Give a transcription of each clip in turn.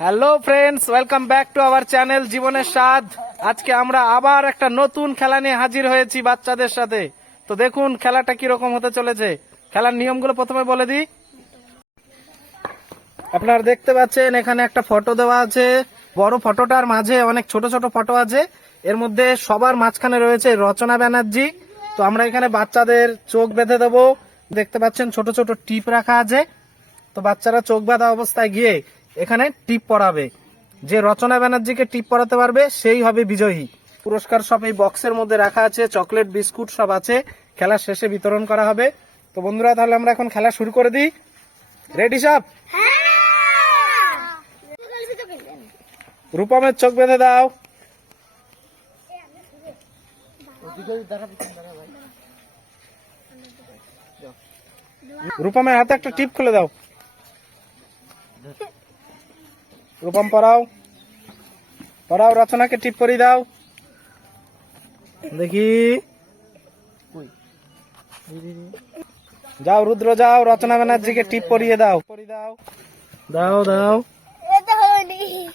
Hello friends welcome back to our channel জীবনের স্বাদ আজকে আমরা আবার একটা নতুন খেলা নিয়ে হাজির হয়েছি বাচ্চাদের সাথে। তো দেখুন, খেলাটা কীরকম হতে চলেছে। খেলার নিয়মগুলো প্রথমে বলে দিই। আপনারা দেখতে পাচ্ছেন, এখানে একটা ফটো দেওয়া আছে। বড় ফটোটার মাঝে অনেক ছোট ছোট ফটো আছে। এর মধ্যে সবার মাঝখানে রয়েছে রচনা ব্যানার্জি। তো আমরা এখানে বাচ্চাদের চোখ বেঁধে দেবো। দেখতে পাচ্ছেন, ছোট ছোট টিপ রাখা আছে। তো বাচ্চারা চোখ বাঁধা অবস্থায় গিয়ে এখানে টিপ পরাবে যে রচনা ব্যানার্জিকে টিপ পড়াতে পারবে, সেই হবে বিজয়ী। পুরস্কার সব এই বক্সের মধ্যে রাখা আছে, চকলেট, বিস্কুট সব আছে। খেলা শেষে বিতরণ করা হবে। তো বন্ধুরা, তাহলে আমরা এখন খেলা শুরু করে দিই। রেডি সব রূপমের চোখ বেঁধে দাও। রূপমের হাতে একটা টিপ খুলে দাও। রূপম পড়াও। পরাও রচনাকে টিপ পরিয়ে দাও। দেখি। যাও, রুদ্র, যাও, রচনা ব্যানার্জিকে টিপ পরিয়ে দাও। দাও দাও। দাও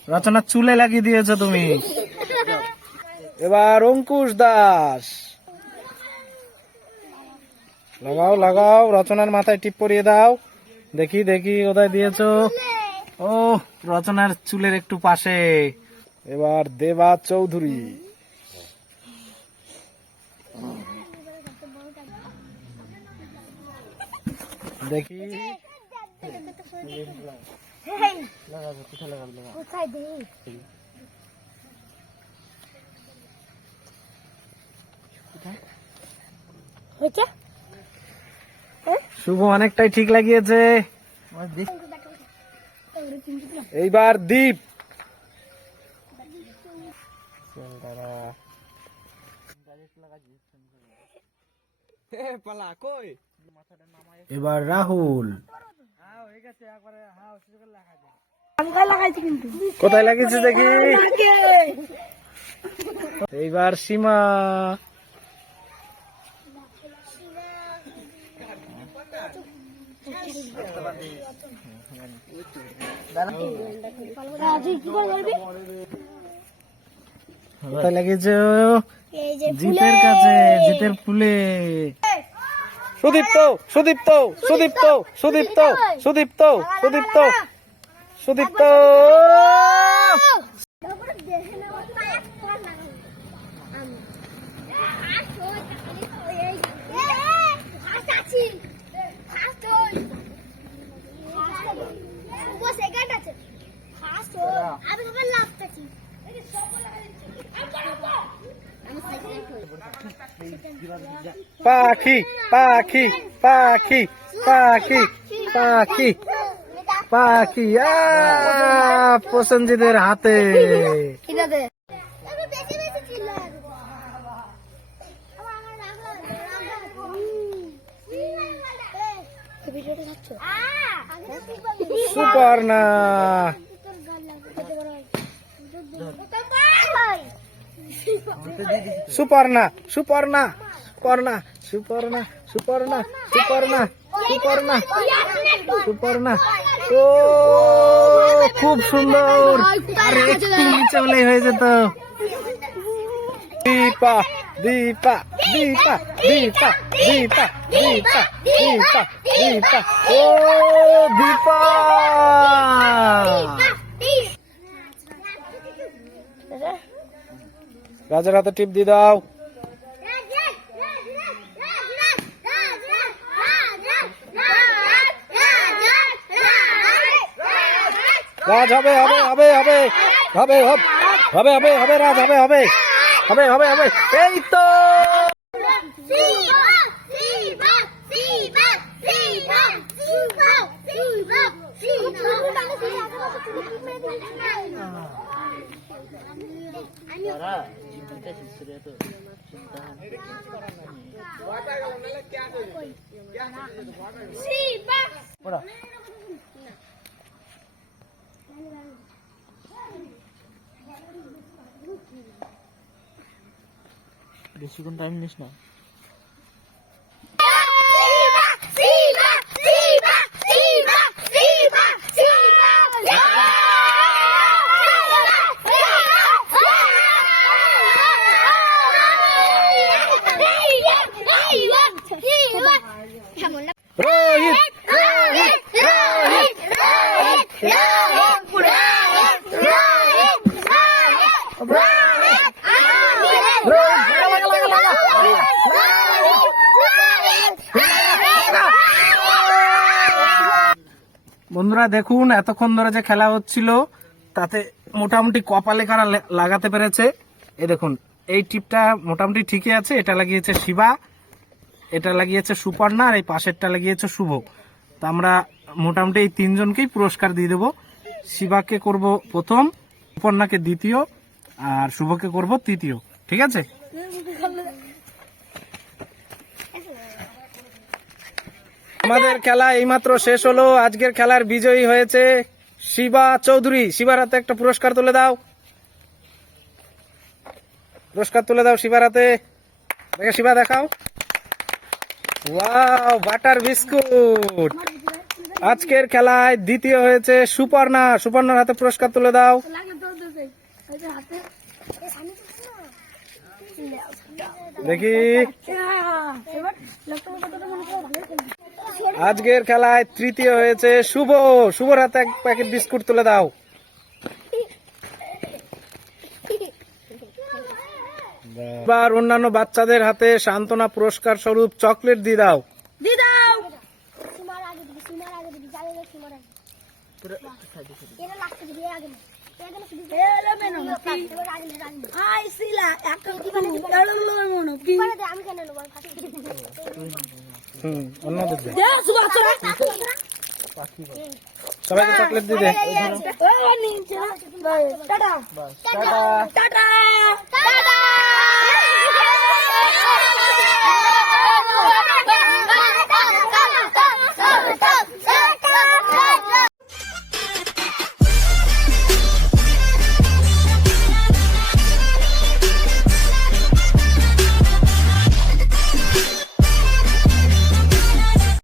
রচনা চুলে লাগিয়ে দিয়েছ তুমি। এবার অঙ্কুশ দাস। লাগাও লাগাও, রচনার মাথায় টিপ পরিয়ে দাও। দেখি দেখি, কোথায় দিয়েছ? ও রচনার চুলের একটু পাশে। এবার দেবা চৌধুরী। দেখি। শুভ অনেকটাই ঠিক লাগিয়েছে। এইবার দীপ এবার রাহুল। কোথায় লাগিয়েছে দেখি? এইবার সীমা। কোথায় লাগিয়েছে জিতের কাছে জিতের ফুলে। সুদীপ্ত সুদীপ্ত সুদীপ্ত সুদীপ্ত সুদীপ্ত সুদীপ্ত সুদীপ্ত। আমি তোমার পাখি পাখি পাখি পাখি পাখি পাখি প্রসেনজিতের হাতে। কিনাতে বেশি বেশি ছিল ভিডিওটা দেখছো সুপর্ণা সুপর্ণা সুপর্ণা সুপর্ণা সুপর্ণা সুপর্ণা সুপর্ণা সুপর্ণা সুপর্ণা ও খুব সুন্দর আর একটু নিচে হলেই হয়ে যেত দীপা দীপা দীপা দীপা দীপা দীপা দীপা দীপা ও দীপা রাজার হাতে টিপ দিয়ে দাও। রাজ হবে হবে হবে হবে। হবে হবে হবে হবে, রাজ, হবে হবে। হবে হবে হবে। এই তো! বেশিক্ষণ টাইম নিস না। বন্ধুরা দেখুন, এতক্ষণ ধরে যে খেলা হচ্ছিল, তাতে মোটামুটি কপালে কারা লাগাতে পেরেছে, এ দেখুন। এই টিপটা মোটামুটি ঠিকই আছে। এটা লাগিয়েছে শিবা, এটা লাগিয়েছে সুপর্ণা, আর এই পাশেরটা লাগিয়েছে শুভ। তো আমরা মোটামুটি এই তিনজনকেই পুরস্কার দিয়ে দেবো। শিবাকে করব প্রথম, সুপর্ণাকে দ্বিতীয়, আর শুভকে করব তৃতীয়। ঠিক আছে? আমাদের খেলা এইমাত্র শেষ হলো। আজকের খেলার বিজয়ী হয়েছে শিবা চৌধুরী। শিবার হাতে একটা পুরস্কার তুলে দাও। পুরস্কার তুলে দাও শিবার হাতে দেখে শিবা দেখাও। Wow, butter biscuit. আজকের খেলায় দ্বিতীয় হয়েছে সুপর্ণা। সুপর্ণার হাতে পুরস্কার তুলে দাও। দেখি। আজকের খেলায় তৃতীয় হয়েছে শুভ। শুভর হাতে এক প্যাকেট বিস্কুট তুলে দাও। এবার অন্যান্য বাচ্চাদের হাতে সান্ত্বনা পুরস্কার স্বরূপ চকলেট দিয়ে দাও সবাইকে চকলেট দিয়ে দে টাটা টাটা